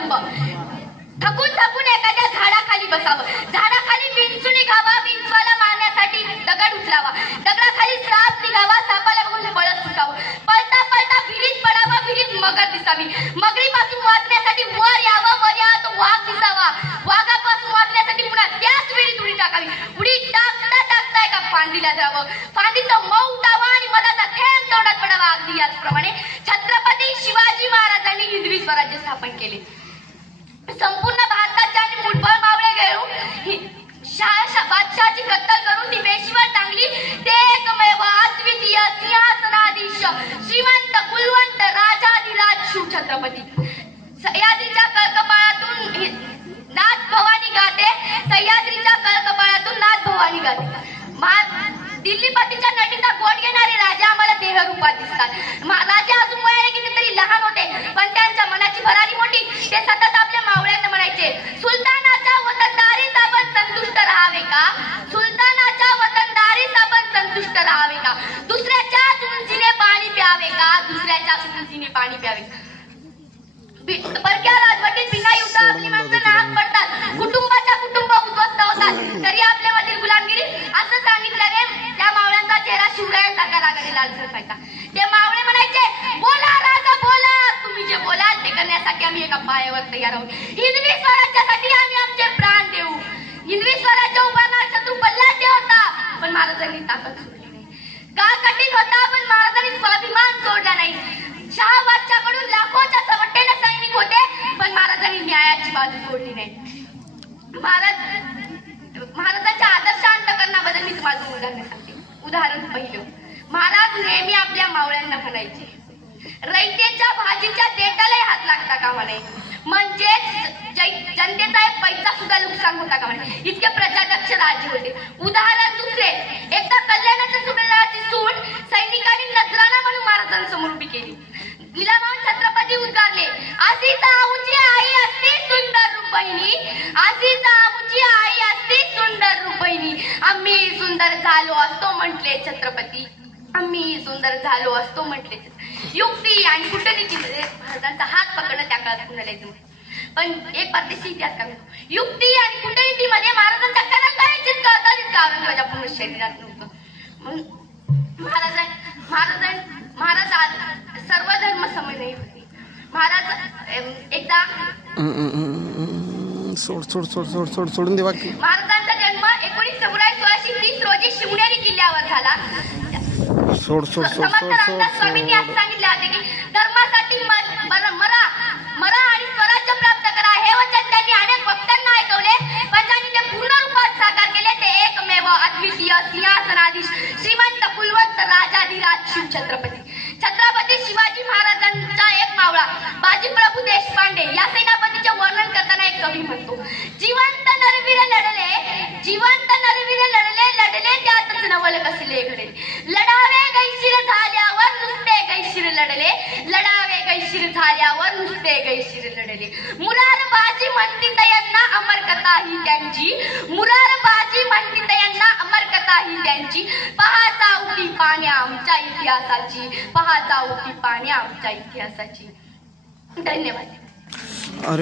कुटुंब थकून थकून एखाद्या झाडाखाली बसावं, झाडाखाली विंचू निघावा, विंचवाला मारण्यासाठी दगड उचलावा, दगडाखाली साप निघावा, सापाला बघून पळत सुटावं, पळता पळता विहिरीत पडावं, विहिरीत मगर दिसावी, मगरीपासून वाचण्यासाठी वर यावं, वर यावं तो वाघ दिसावा, वाघापासून वाचण्यासाठी पुन्हा त्याच विहिरीत उडी टाकावी, उडी टाकता टाकता एका फांदीला जावं, फांदीचं मऊ उठावं आणि मधाचा थेंब तोंडात पडावा. अगदी याचप्रमाणे छत्रपती शिवाजी महाराजांनी हिंदवी स्वराज्य स्थापन केले. संपूर्ण भारताचे आणि मुठभर मावळे घेऊन बादशाहाची कत्तल करून ती वेशीवर टांगली. ते एकमेव अद्वितीय सिंहासनाधीश श्रीमंत कुलवंत राजाधिराज शिव छत्रपती. सह्याद्रीच्या कळकपाळातून नाथ भवानी गाते, सह्याद्रीच्या कळकपाळातून नाथ भवानी गाते. दिल्लीपतीच्या नटीचा गोड घेणारे राजा आम्हाला देहरूपात दिसतात. राजे अजून वयाने कितीतरी लहान होते, पण त्यांच्या मनाची भरारी मोठी. ते सतत आपल्या मावळ्यांना म्हणायचे, सुलतानाच्या वतनदारीस आपण संतुष्ट राहावे का, सुलतानाच्या वतनदारीस आपण संतुष्ट राहावे का, दुसऱ्याच्याच उंचीने पाणी प्यावे का, दुसऱ्याच्याच उंचीने पाणी प्यावे. परक्या राजवटीत बिना युद्धा आपली माणसं नाक पडतात, कुटुंबाच्या कुटुंब उद्ध्वस्त होतात, तरी आपल्यामधील गुलामगिरी. असं सांगितल्याने त्या मावळ्यांचा चेहरा शिवरायांसारखा रागाने लालसर व्हायचा. ते मावळे म्हणायचे, बोला राजा बोला, तुम्ही जे बोलाल ते करण्यासाठी आम्ही एका पायावर तयार आहोत. हिंदवी स्वराज्यासाठी आम्ही आमचे प्राण देऊ. हिंदवी स्वराज्य उभारणार शत्रू बल्लाढ्य होता, पण महाराजांनी ताकद सोडली नाही. काळ कठीण होता, पण महाराजांनी स्वाभिमान सोडला नाही. शहा बादशाहकडून लाखोच्या सवटेने सैनिक होते, पण महाराजांनी न्यायाची बाजू सोडली नाही. महाराजांच्या आदर्श अंतकरणाबद्दल मी तुम्हाला उदाहरण सांगते. उदाहरण पहिलं, महाराज नेहमी आपल्या मावळ्यांना म्हणायचे, रयतेच्या भाजीच्या देठालाही हात लागता कामा नये, म्हणजेच जनतेचा एक पैसा सुद्धा नुकसान होता कामा नये. इतके प्रजादक्ष राज्य होते. उदाहरण दुसरे, एकदा कल्याणाच्या सुभेदाराची सूट सैनिकांनी नजराणा म्हणून महाराजांसमोर उभी केली. लीलाबाई छत्रपती उद्गारले, आसीच आऊची आई असती सुंदर रूपहिनी, आसीच आऊची आई असती सुंदर रूपहिनी, आम्ही सुंदर झालो असतो म्हटले छत्रपती, आम्ही सुंदर झालो असतो म्हटले. युक्ती आणि कूटनीतीमध्ये महाराजांचा हात पकडणं त्या काळात कुणाला येत नव्हतं. पण एक परदेशी इतिहास काय म्हणतो, युक्ती आणि कूटनीतीमध्ये महाराजांच्या कणाकणी जितकं होतं तितकं औरंगजेबाच्या पूर्ण शरीरात नव्हतं. म्हणून महाराज सर्व धर्म समन्वयी होते. महाराज एकदा सोडून दे बाकी. महाराजांचा जन्म 19 फेब्रुवारी 1630 रोजी शिवनेरी किल्ल्यावर झाला. समर्थ रामदास स्वामींनी असं सांगितले होते की धर्मासाठी मरा आणि स्वराज्य प्राप्त करा, हे वचन त्यांनी अनेक वक्त्यांना ऐकवले, पण त्यांनी ते पूर्ण रूपात साकार केले. ते एकमेव अद्वितीय सिंहासनाधीश श्रीमंत कुलवंत राजाधिराज शिव छत्रपती. छत्रपती शिवाजी महाराजांचा एक मावळा बाजीप्रभू देशपांडे या सेनापतीचे वर्णन करताना एक कवी म्हणतो, जिवंत नरवीर लढले, जिवंत नरवीर लढले, लढले त्यातच नवल कसले घडले, लढावे गैशीर झाल्यावर नुसते गैशीर लढले, लढावे गैशीर झाल्यावर नुसते गैशीर लढले. मुरार बाजी म्हणती तयांना अमर कथा ही त्यांची, मुरार बाजी म्हणती तयांना अमर कथा ही त्यांची, पहा चावटी पाण्या आमच्या इतिहासाची, पहा चावटी पाण्या आमच्या इतिहासाची. धन्यवाद.